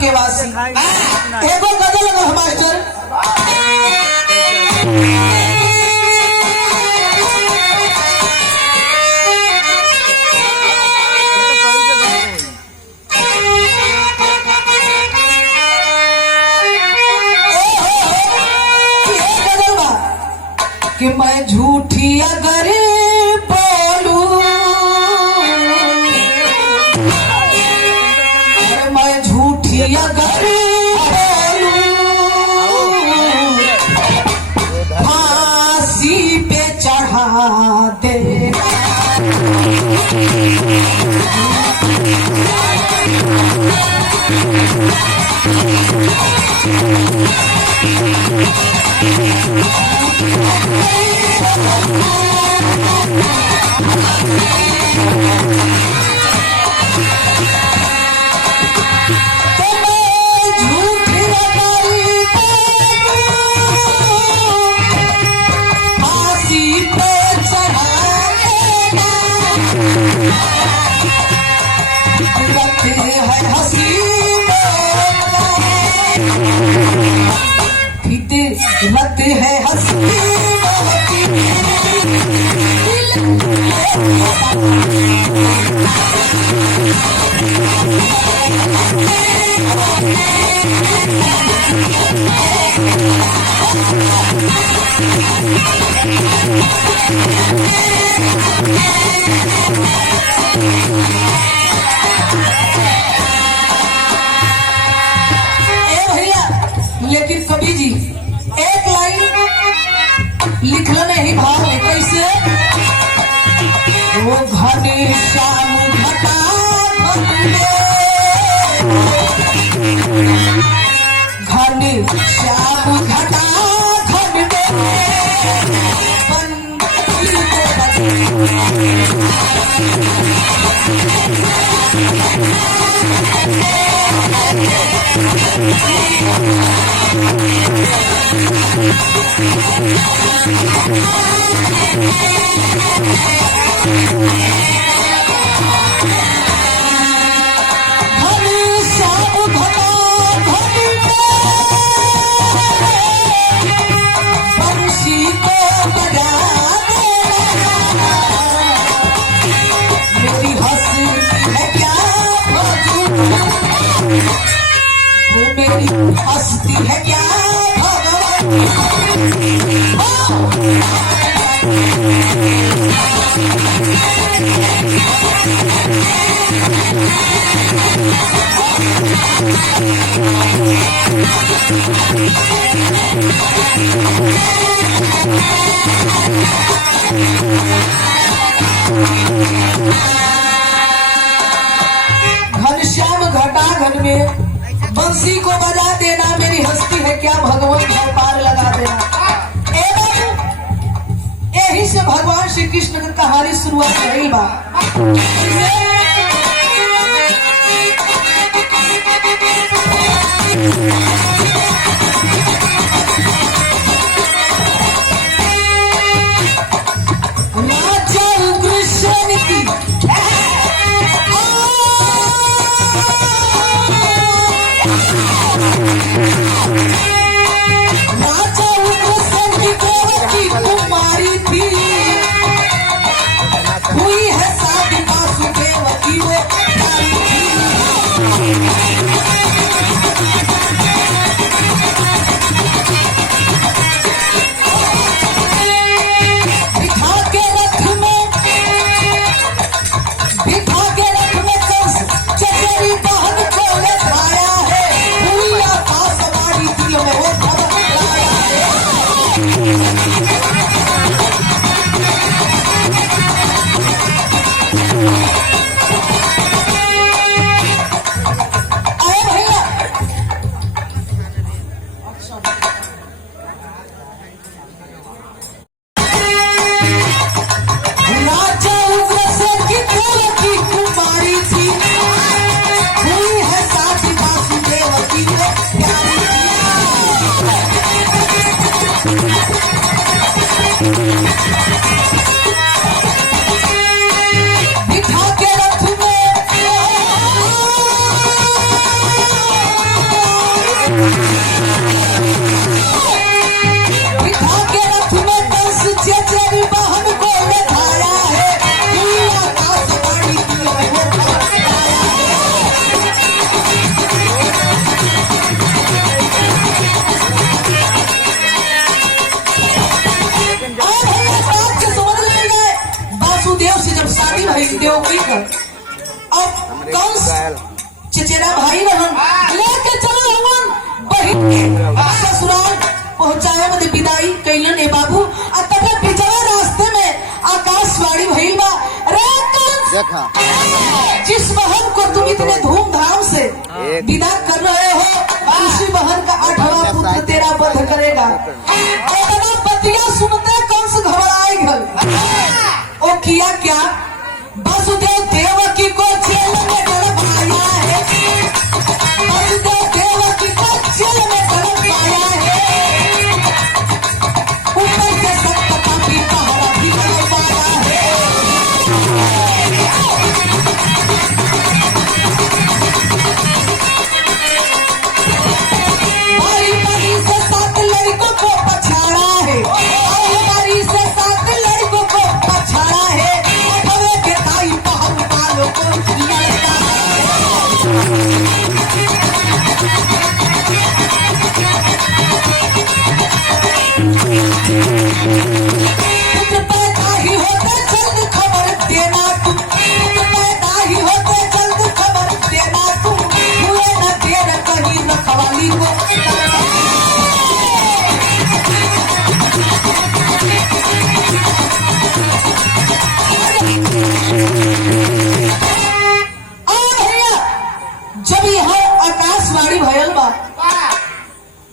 के वासी एगो गजल लगा मास्टर। कि मैं झूठी अगर बोलूं, मैं झूठी अगर बोलूं, फांसी पे चढ़ा देना। मत है हंसी लेकिन कवि जी एक लाइन लिखल में ही भाव है कैसे? वो घने श्याम घटा घने श्याम घटा हंसती है क्या घनश्याम घटाघन में बंसी को बजा देना, मेरी हस्ती है क्या भगवान घर पार लगा देना। एवं यही से भगवान श्री कृष्ण की कहानी शुरुआत रही बा। राजा कृष्ण की राजा उग्रसेन की देवकी कुमारी थी, हुई है शादी वासुदेव की वो प्यारी थी। बिठा के रथ में कंस चेचरी बहन को बैठाया है, दुनिया आकाशवाणी की ओर बढ़ाया है। और भैया बात से समझ लेंगे, वासुदेव से जब शादी भई देवकी का, और कंस चचेरा भाई रहन लेके चले हवन बहिन के ससुराल पहुंचाए मत विदाई कैलन ए बाबू। आ तब पिछले रास्ते में आकाशवाणी भइल बा, रे कंस जिस बहन को तुम इतने धूमधाम से विदा कर रहे हो, उसी बहन का 8वां पुत्र तेरा वध करेगा। इतना बतिया सुनते कंस घबराए गल। ओ किया क्या, वासुदेव देवकी को जेल में डलवाया है, वासुदेव देवकी को जेल में डलवाया है, ऊपर से सत्य का भी पहरा भी डलवाया है। बारी बारी से 7 लड़कों को पछाड़ा है, बारी से 7 लड़कों को पछाड़ा है, पुत्र पैदा ही होते जल्द खबर देना तुम, पुत्र पैदा ही होते जल्द खबर देना तुम, हुए न देर कहीं रखवाली को। जब यह आकाशवाणी भयल बा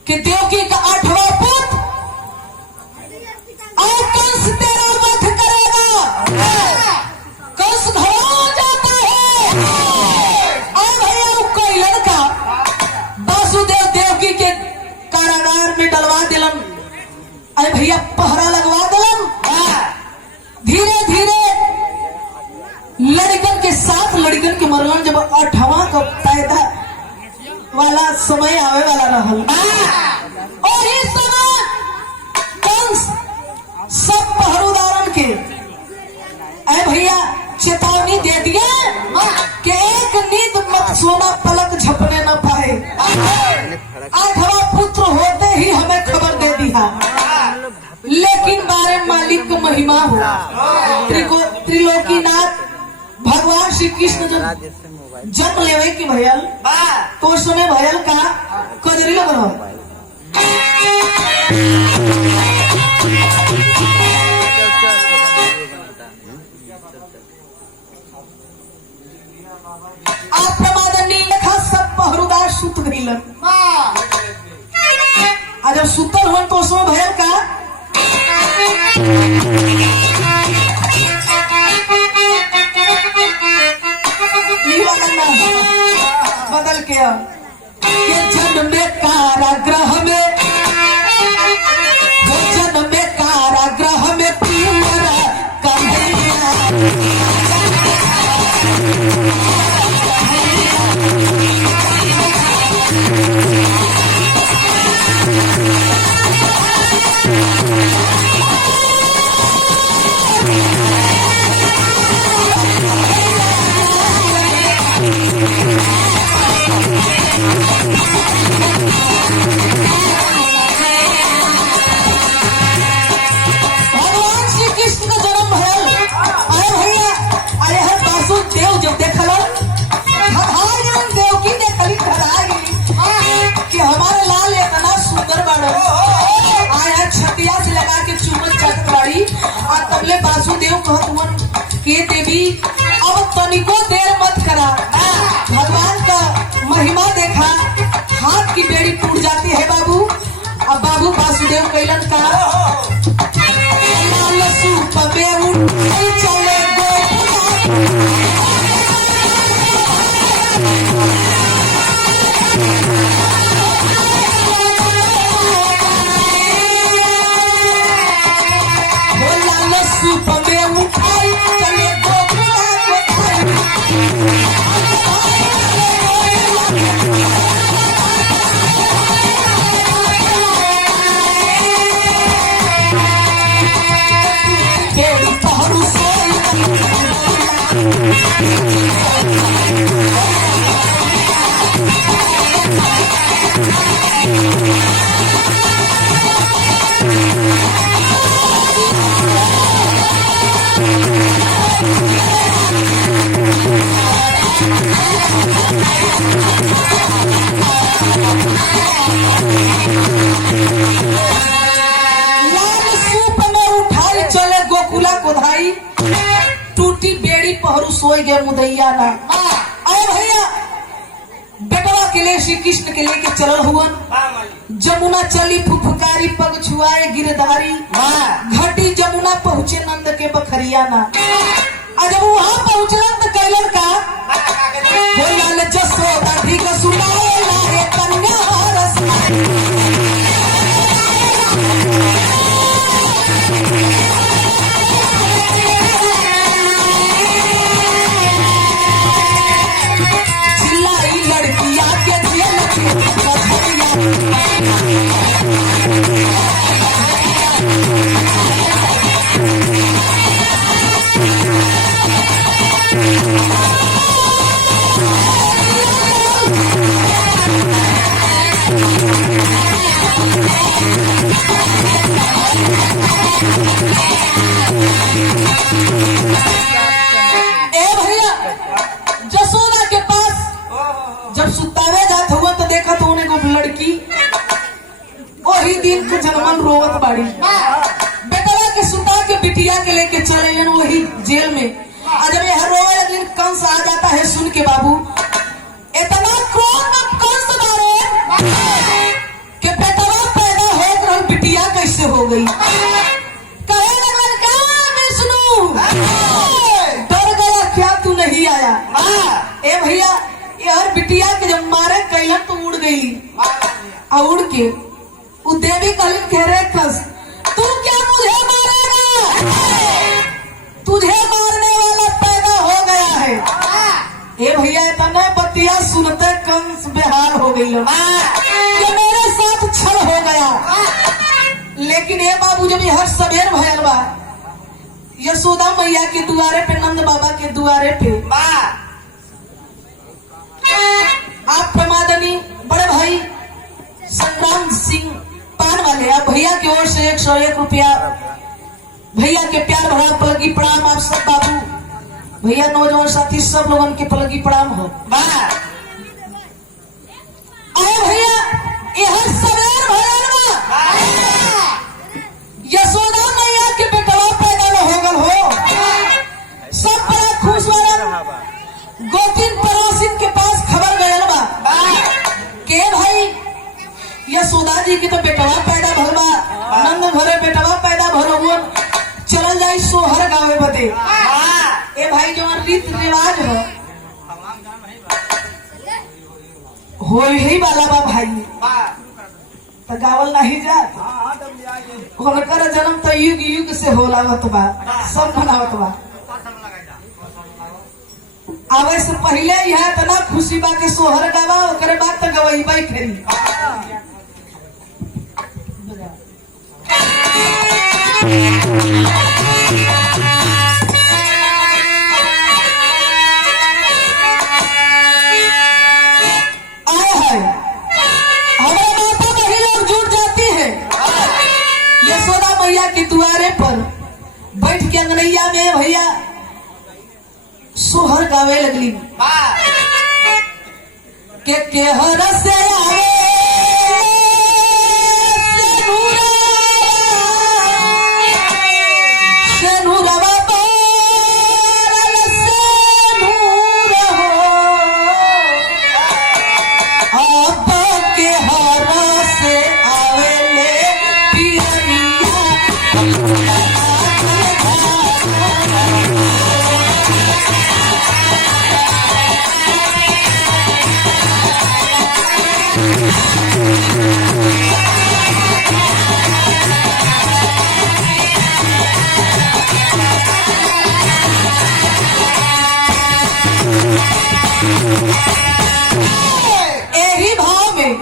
कि देवकी का 8वां पुत्र और कंस तेरा वध करेगा, कंस घबरा जाता है। और भैया कोई लड़का वासुदेव देवकी के कारागार में डलवा दिलन, अरे भैया पहरा लगवा दिलन। धीरे धीरे लड़कन के साथ लड़कन के मरलन। जब 8वां का पैदा वाला समय आवे वाला रहल, और इस समय कंस सब पहरेदारन के अरे भैया चेतावनी दे दिया कि एक नींद मत सोना, पलक झपने न पाए। 8वां पुत्र होते ही हमें खबर दे दिया, लेकिन बारे मालिक को महिमा हुआ। त्रिलोकीनाथ भगवान श्री कृष्ण जन्म लेवे की भयल, तो उस समय भयल का कजरी लग रहा। आप प्रमादनी लेखा सब पहरुदार सुत गईलन। जब सुतल हुआ तो उसमें भयल का बदल के जन्म में कारागृह में, जन्म में कारागृह में पियरा कन्हैया, भगवान श्री कृष्ण का जन्म भयल। अरे भैया अरे हर वासुदेव जब देखलन देवकी देखली कि हमारे लाल इतना सुंदर बाड़ो, आया छतिया से लगा के चुमन चाटत बाड़ी। और तबले वासुदेव कहत हुन के देवी अब तनिको देर मत करा, भगवान का महिमा देखा, हाथ की बेड़ी टूट जाती है बाबू। अब बाबू वासुदेव कैलन का लाल सूप में उठ चले सोई गए मुदैया ना। अरे भैया बेटवा के लिए श्री कृष्ण के लेके चलल हुवन, जमुना चली फुफकारी पग छुआए गिरधारी, घटी जमुना पहुँचे नंद के बखरिया ना। जब वहां पहुंचलन तो कैलन का बोलन जसोदा ठीक सुनाए लाए कन्या रस चिल्लाई लड़किया के जेल जसोदा के पास जब सुतावे जात हुआ तो देखा तो उन्हें को लड़की वही दिन के जन्मन रोवत बाड़ी। बेटवा के सुता के बिटिया के लेके चले वही जेल में। जब यह रोवे लगन कंस आ जाता है सुन के बाबू, इतना क्रोध में कंस मारे कि बेटवा पैदा हो रहा बिटिया कैसे हो गई। कहे लगन क्या विष्णु डर गया क्या तू नहीं आया। ए भैया यार बिटिया के जब मारे कैलन तो उड़ गई, उड़ के वो देवी कलिन कह रहे कस तू क्या मुझे मारेगा, तुझे मारने वाला पैदा हो गया है। ए भैया इतना बतिया सुनते कंस बेहाल हो गई कि मेरे साथ छल हो गया। लेकिन ये बाबू जब हर सवेर भयल बा यशोदा मैया के दुआरे पे, नंद बाबा के दुआरे पे आप प्रमादनी बड़े भाई संग्राम सिंह पान वाले आप भैया की ओर से 101 रुपया भैया के प्यार भरा पलगी प्रणाम। आप सब बाबू भैया नौजवान साथी सब लोगों के पलगी प्रणाम हो। अरे भैया यह सवेर यशोदा मैया के बेटवा पैदा न हो गल हो, सब बड़ा खुश वाला गोतिन पड़ोसिन के पास खबर गयल बा के भाई यशोदा जी की तो बेटवा पैदा भलवा, नंद घरे बेटवा पैदा भलो चल जाई सोहर गावे बदे। ए भाई जो रीत रिवाज हो ही वाला बा भाई तो गावल नहीं जात। होकर जन्म तो युग युग से होला बा, सब मनावत बा। आवे से पहले यह इतना खुशी बा के सोहर गावा, ओकरे बाद तो गवई बाई खेली। यशोदा मैया के दुआरे पर बैठ के अंगनैया में भैया सोहर गावे लगली के हर से आवे यही भाव में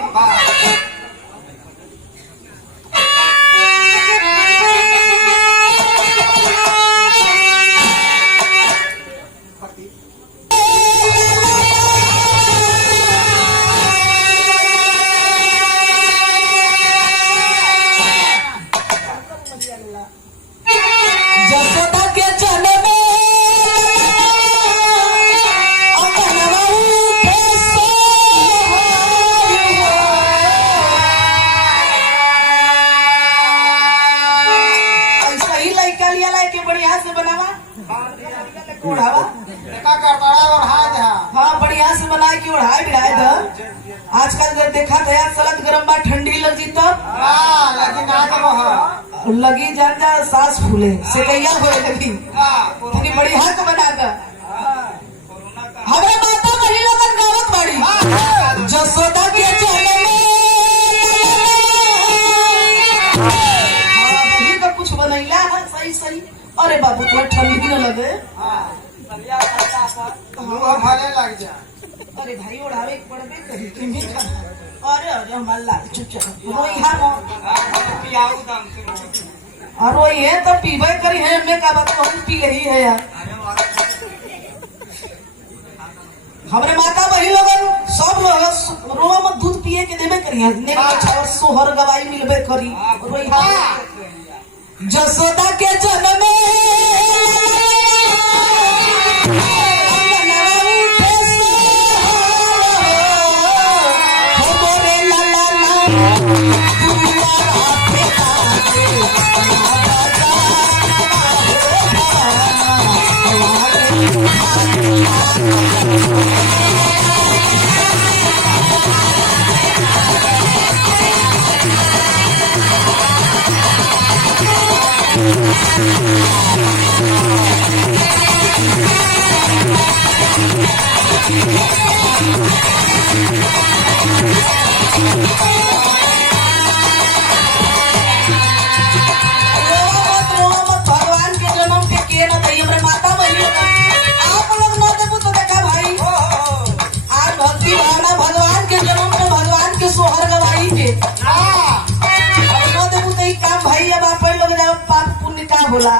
जसोदा के चले में बढ़िया से बनावा हाँ बढ़िया से बना के उड़ाए बिड़ाए द आजकल जब देखा था सलत गरम बा ठंडी लग जी तब लगी जान जा सांस फूले से कैया होए लगी तनी बढ़िया से बना द हमारे माता बड़ी लोगन गावत बड़ी जसोदा के चले वही का कुछ बनैला है सही सही। अरे बाबू तुम्हें ठंडी न लगे अरे भाई उड़ावे पड़बे कही तुम्हें अरे अरे हमार लाल चुपचाप रोई हां और वो ये तो पीबे करी है मैं का बात हम पी रही है यार हमारे माता वही लोगन सब लोग रोवा मत दूध पिए के देबे करी है ने अच्छा सोहर गवाई मिलबे करी रोई हां जसोदा के जन्म बोला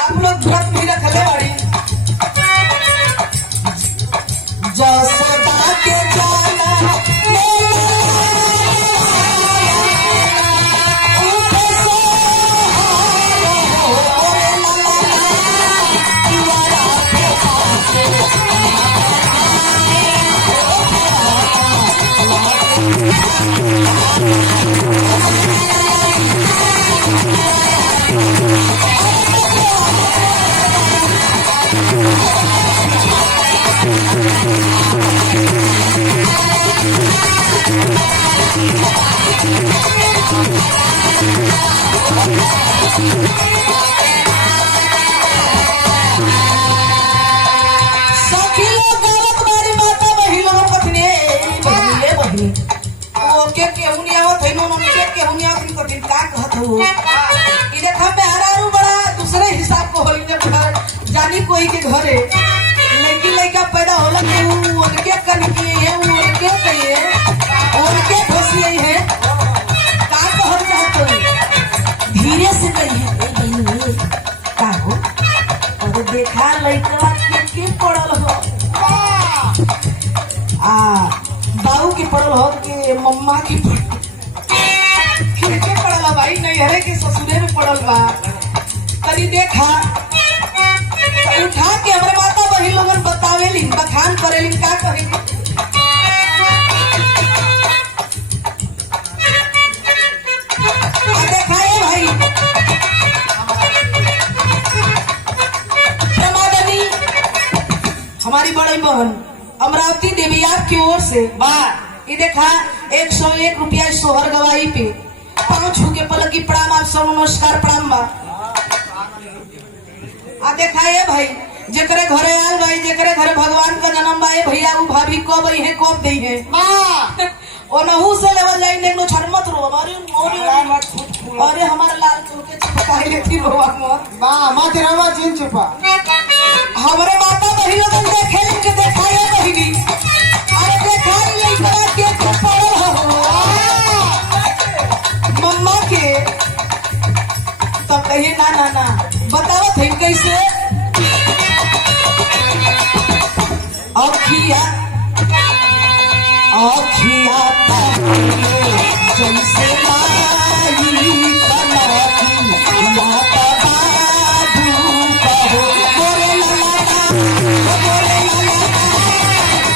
आप लोग व्रत भी रखले बड़ी जसोदा के जाना जानी कोई के घरे लड़की लड़का पैदा होला के उनके कन किए हैं उनके कहिए उनके घोषिए हैं का कहल चाहत धीरे से कहिए ए बहनी का हो और देखा लड़का के पड़ल हो बाबू के पड़ल हो के मम्मा के पड़ल भाई नैहरे के ससुरे में पड़ल बा कभी देखा उठा के हमारे माता वही लोगन बतावेली बखान करेली का कहेली देखाए भाई प्रमादनी हमारी बड़ी बहन अमरावती देवी आपकी ओर से ये देखा 101 रुपया सोहर गवाही पे पाँव छू के पलक की प्रणाम आप सब नमस्कार प्रणाम बा आ देखा ये भाई जेकरे घरे आल भाई जेकरे घरे भगवान का जन्म बा भैया वो भाभी कब आई है कब दी है ओनहु से लेवल जाई ने छर मत रो हमारे मोरे अरे हमारा लाल के चिपकाई लेती रोवा मत मत रवा जिन छुपा हमारे माता बही लोगन देखे के देखाए बहिनी अरे देखाई लइका के पड़ल हो मम्मा के तब कहिए ना ना ना बतावत है कैसे अखिया अखिया जैसे लाई कलाकी माता बाबू कहो बोले लाला बोले लाला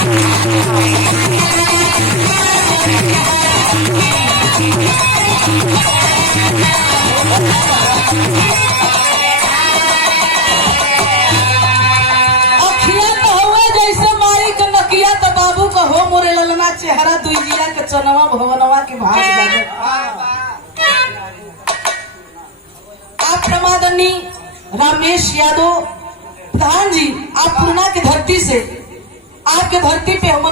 अखिया तो हुआ जैसे माई के नकिया तो बाबू का हो मोरे ललना चेहरा दुइजिया के चनवा भवनवा के भाग जागे। आप प्रमादनी रमेश यादव प्रधान जी, आप पूर्णा की धरती से, आपके धरती पे हम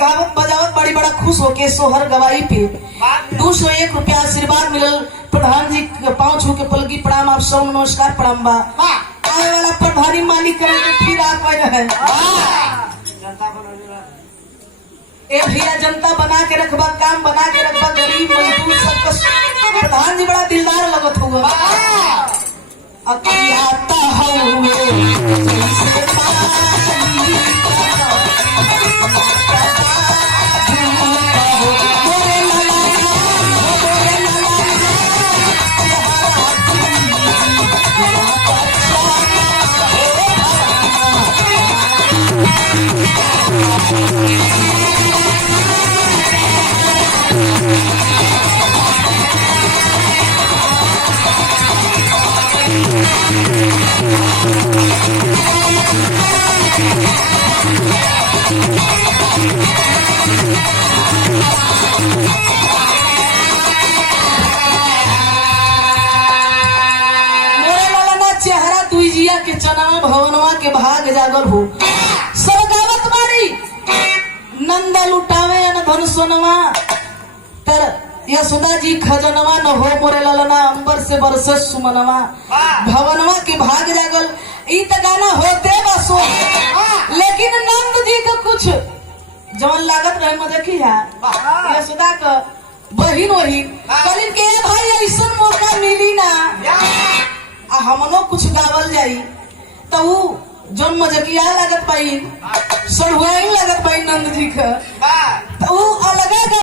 गावत बजावत बड़ी बड़ा खुश होके सोहर गवाई पे 201 रुपया आशीर्वाद मिलल। प्रधान जी पाँव छू के पलकी प्रणाम, आप सब नमस्कार प्रणाम बा। आने वाला प्रधानी मालिक करेंगे फिर आप आए है। ए भैया जनता बना के रखबा, काम बना के रखबा, गरीब मजदूर सबका प्रधान जी बड़ा दिलदार लगत हुआ। अखियाता के चनवा भवनवा के भाग जागल हो। सब गावत बारी नंदा लुटावे न धन सोनवा, तर यशोदा जी खजनवा न हो मोरे ललना, अंबर से बरसे सुमनवा। भवनवा के भाग जागल ई त गाना होते बसो, लेकिन नंद जी का कुछ जवन लागत रहे मजे की है। यशोदा का बहिन वही करीब के भाई ऐसा मौका मिली ना आ हमनो कुछ गावल जाई तो जौन मजकिया लागत पाई, सड़ुआई लागत पाई नंद जी का, तो अलग